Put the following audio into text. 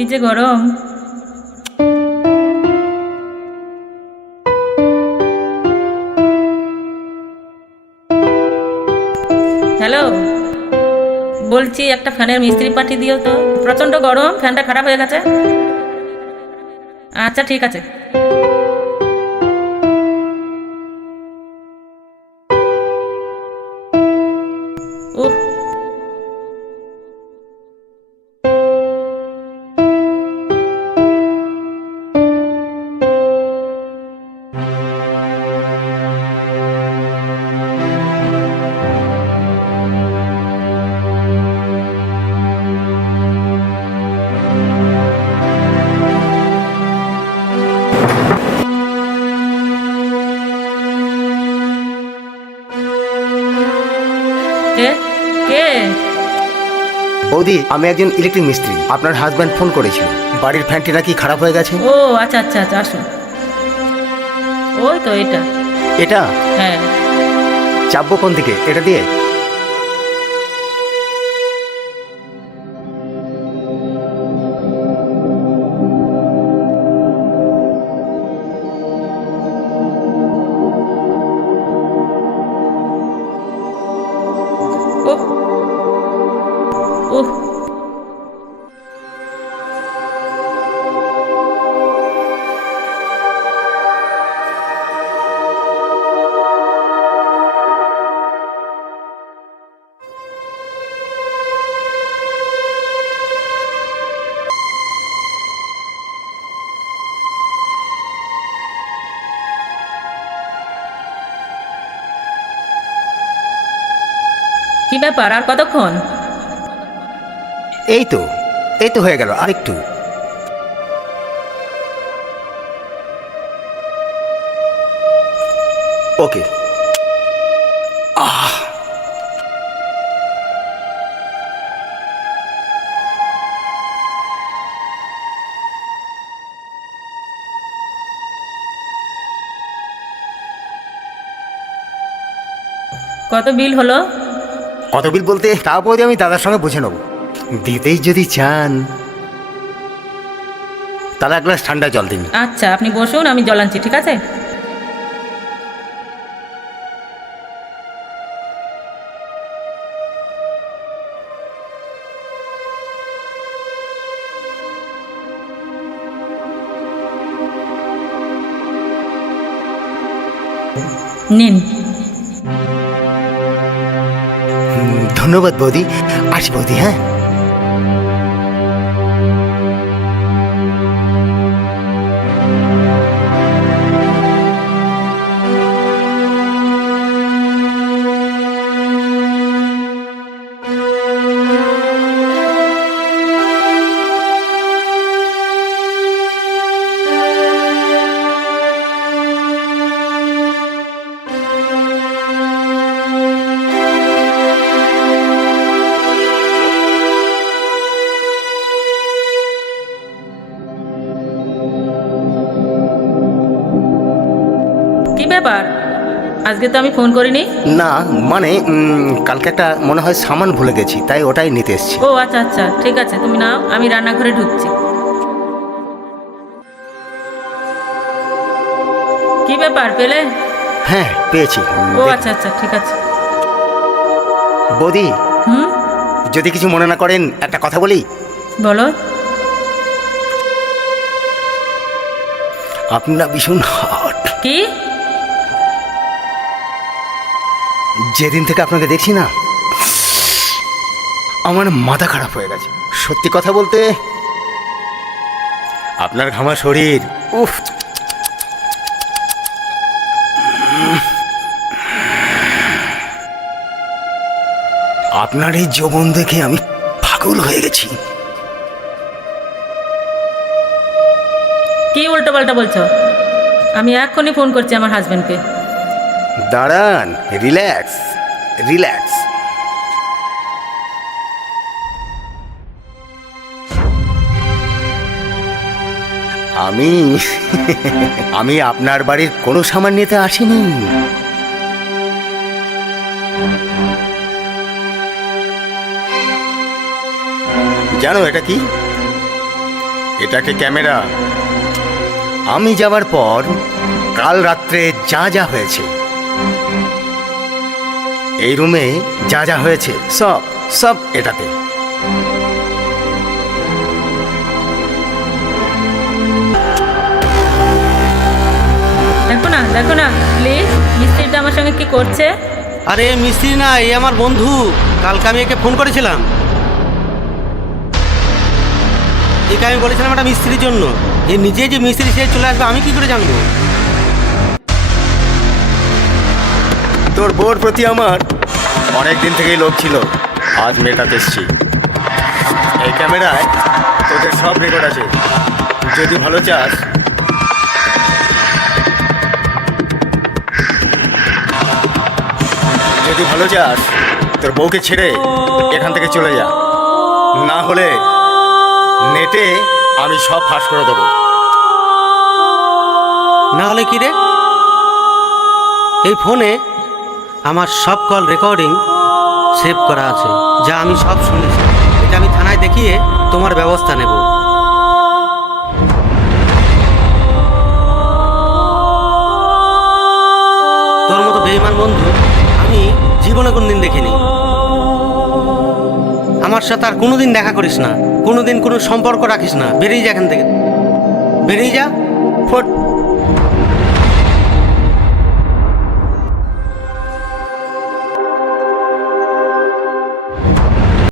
কি যে গরম। হ্যালো, বলছি একটা ফ্যানের মিস্ত্রি পাঠিয়ে দিও তো, প্রচণ্ড গরম, ফ্যানটা খারাপ হয়ে গেছে। আচ্ছা ঠিক আছে। উহ, কে কে? বৌদি, আমি একজন ইলেকট্রিক মিস্ত্রি। আপনার হাজব্যান্ড ফোন করেছিল, বাড়ির ফ্যানটি নাকি খারাপ হয়ে গেছে। ও আচ্ছা আচ্ছা আচ্ছা, আসুন। ওই তো এটা। এটা হ্যাঁ। চাপবো কোন দিকে? এটা দিয়ে? উহ উহ কি ব্যাপার, আর কতক্ষণ? এই তো, এই তো হয়ে গেল, আরেকটু। ওকে। আহ, কত বিল হলো? কত বিল বলতে, তা বৌদি আমি দাদার সঙ্গে বুঝে নেবো। দিতেই যদি চান তাহলে এক গ্লাস ঠান্ডা জল দিন। আচ্ছা, আপনি বসুন, আমি জল আনছি, ঠিক আছে? নিন। ধন্যবাদ বৌদি, আসি বৌদি। হ্যাঁ, কি ব্যাপার, আজকে তো আমি ফোন করিনি। না মানে কালকে একটা মনে হয় সামান ভুলে গেছি, তাই ওটাই নিতে এসেছি। ও আচ্ছা আচ্ছা, ঠিক আছে, তুমি নাও, আমি রান্নাঘরে ঢুকছি। কি ব্যাপার, পেলে? হ্যাঁ, পেয়েছি। ও আচ্ছা আচ্ছা, ঠিক আছে। বৌদি, হুম, যদি কিছু মনে না করেন একটা কথা বলি। বলো। আপনি না ভীষণ হট। কি? যেদিন থেকে আপনাকে দেখছি না, আমার মাথা খারাপ হয়ে গেছে। সত্যি কথা বলতে, আপনার ঘামা শরীর, উফ, আপনার এই যৌবন দেখে আমি পাগল হয়ে গেছি। কি উল্টো পাল্টা বলছো? আমি এক্ষুনি ফোন করছি আমার হাজবেন্ডকে। দাঁড়ান, রিল্যাক্স রিল্যাক্স। আমি আমি আপনার বাড়ির কোনো সামান নিতে আসিনি। জানো এটা কি? এটাকে ক্যামেরা। আমি যাওয়ার পর কাল রাত্রে যা যা হয়েছে, এই রুমে যা যা হয়েছে সব সব এটাতে। দেখো না প্লিজ, মিস্ত্রিটা আমার সঙ্গে কি করছে। আরে মিস্ত্রি না, এ আমার বন্ধু। কালকে আমি একে ফোন করেছিলাম, একে আমি বলেছিলাম একটা মিস্ত্রির জন্য। এ নিজে যে মিস্ত্রি সে চলে আসবে আমি কি করে জানবো? তোর বোর প্রতি আমার অনেক দিন থেকেই লোভ ছিল, আজ মেটাতে এসছি। এই ক্যামেরায় তোদের সব রেকর্ড আছে। যদি ভালো চাস, তোর বউকে ছেড়ে এখান থেকে চলে যা, না হলে নেটে আমি সব ফাঁস করে দেবো। না হলে কি রে? এই ফোনে আমার সব কল রেকর্ডিং সেভ করা আছে, যা আমি সব শুনেছি। এটা আমি থানায় দেখিয়ে তোমার ব্যবস্থা নেব। তোর মতো বেঈমান বন্ধু আমি জীবনে কোনদিন দেখিনি। আমার সাথে আর কোনোদিন দেখা করিস না, কোনোদিন কোনো সম্পর্ক রাখিস না। বেরিয়ে যা এখান থেকে, বেরিয়ে যা। ফট।